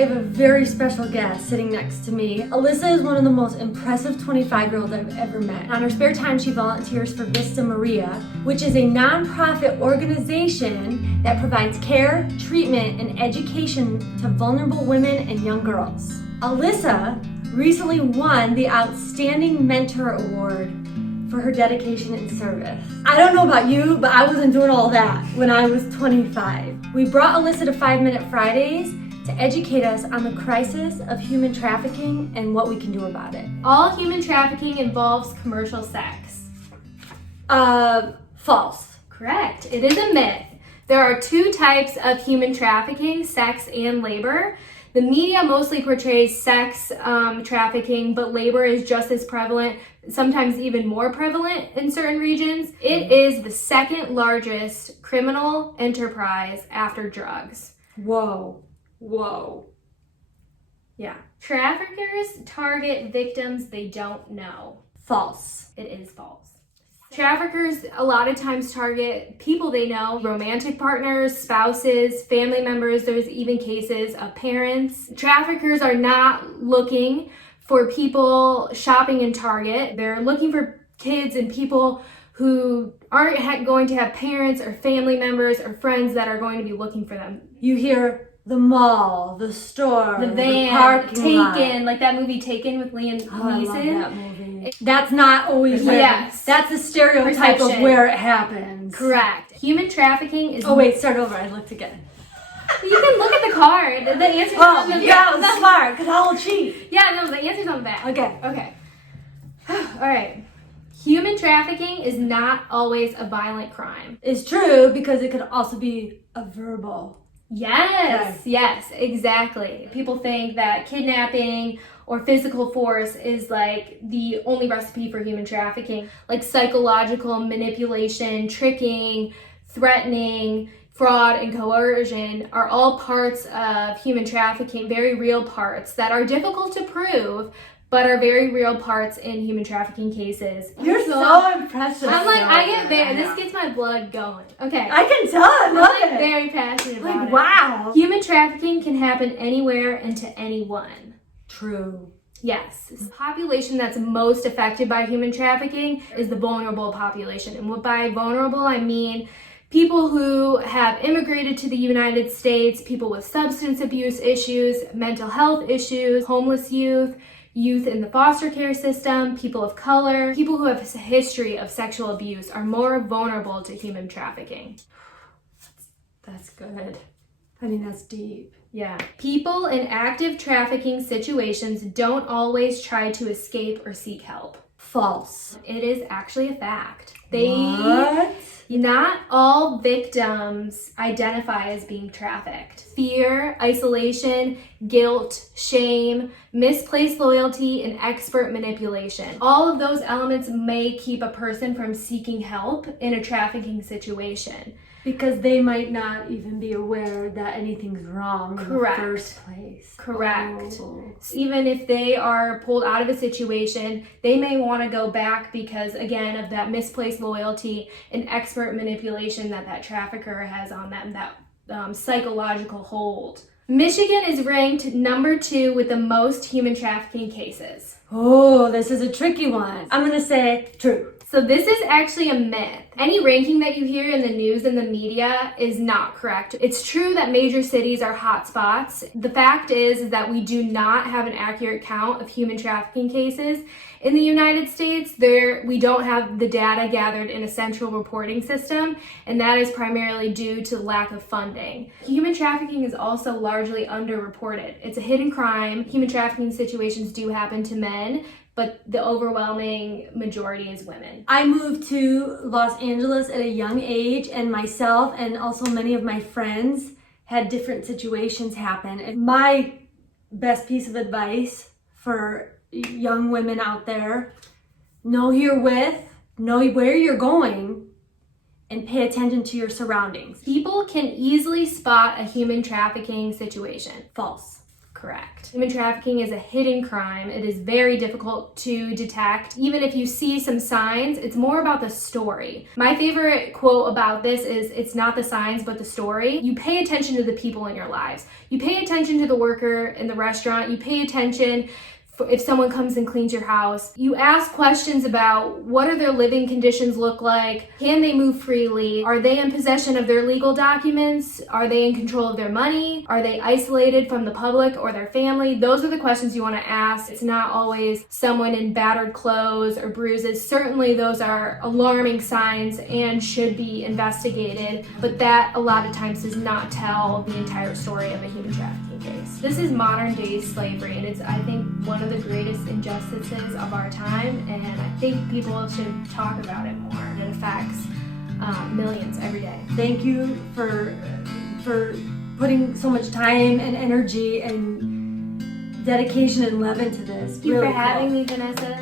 I have a very special guest sitting next to me. Alyssa is one of the most impressive 25-year-olds I've ever met. On her spare time, she volunteers for VISTA Maria, which is a nonprofit organization that provides care, treatment, and education to vulnerable women and young girls. Alyssa recently won the Outstanding Mentor Award for her dedication and service. I don't know about you, but I wasn't doing all that when I was 25. We brought Alyssa to 5 Minute Fridays to educate us on the crisis of human trafficking and what we can do about it. All human trafficking involves commercial sex. False. Correct. It is a myth. There are 2 types of human trafficking, sex and labor. The media mostly portrays sex trafficking, but labor is just as prevalent, sometimes even more prevalent in certain regions. It is the second largest criminal enterprise after drugs. Whoa. Yeah. Traffickers target victims they don't know. False. It is false. Traffickers a lot of times target people they know, romantic partners, spouses, family members. There's even cases of parents. Traffickers are not looking for people shopping in Target. They're looking for kids and people who aren't going to have parents or family members or friends that are going to be looking for them. You hear the mall, the store, the van, the parking lot. Taken, like that movie Taken with Liam Neeson. I love that movie. That's not always where, yes. That's the stereotype Perception. of where it happens. Correct. Human trafficking is... Oh wait, start over, I looked again. You can look at the card. The answer's on the back. Yeah, that's smart, because I'll cheat. Yeah, no, the answer's on the back. Okay. All right. Human trafficking is not always a violent crime. It's true, because it could also be a verbal. Yes, exactly. People think that kidnapping or physical force is like the only recipe for human trafficking. Like psychological manipulation, tricking, threatening, fraud, and coercion are all parts of human trafficking, very real parts that are difficult to prove, but are very real parts in human trafficking cases. You're so impressive. I'm like, I get very, this gets my blood going. Okay. I can tell, I love I'm like it. very passionate about Like, it. wow. Human trafficking can happen anywhere and to anyone. True. Yes. The population that's most affected by human trafficking is the vulnerable population. And by vulnerable, I mean people who have immigrated to the United States, people with substance abuse issues, mental health issues, homeless youth in the foster care system, people of color, people who have a history of sexual abuse are more vulnerable to human trafficking. That's good. I mean, that's deep. Yeah. People in active trafficking situations don't always try to escape or seek help. False. It is actually a fact. What? Not all victims identify as being trafficked. Fear, isolation, guilt, shame, misplaced loyalty, and expert manipulation. All of those elements may keep a person from seeking help in a trafficking situation. Because they might not even be aware that anything's wrong Correct. in the first place. Correct. Oh. Even if they are pulled out of a situation, they may want to go back because, again, of that misplaced loyalty and expert manipulation that trafficker has on them, that psychological hold. Michigan is ranked number 2 with the most human trafficking cases. Oh, this is a tricky one. I'm going to say true. So this is actually a myth. Any ranking that you hear in the news and the media is not correct. It's true that major cities are hotspots. The fact is that we do not have an accurate count of human trafficking cases. In the United States, we don't have the data gathered in a central reporting system, and that is primarily due to lack of funding. Human trafficking is also largely underreported. It's a hidden crime. Human trafficking situations do happen to men, but the overwhelming majority is women. I moved to Los Angeles at a young age, and myself and also many of my friends had different situations happen. And my best piece of advice for young women out there: know who you're with, know where you're going, and pay attention to your surroundings. People can easily spot a human trafficking situation. False. correct. Human trafficking is a hidden crime. It is very difficult to detect. Even if you see some signs, it's more about the story. My favorite quote about this is, it's not the signs, but the story. You pay attention to the people in your lives. You pay attention to the worker in the restaurant. You pay attention if someone comes and cleans your house. You ask questions about what are their living conditions look like? Can they move freely? Are they in possession of their legal documents? Are they in control of their money? Are they isolated from the public or their family? Those are the questions you want to ask. It's not always someone in battered clothes or bruises. Certainly those are alarming signs and should be investigated, but that a lot of times does not tell the entire story of a human trafficking case. This is modern day slavery, and it's, I think, one of the greatest injustices of our time, and I think people should talk about it more. It affects millions every day. Thank you for putting so much time and energy and dedication and love into this. Thank you for having me, Vanessa.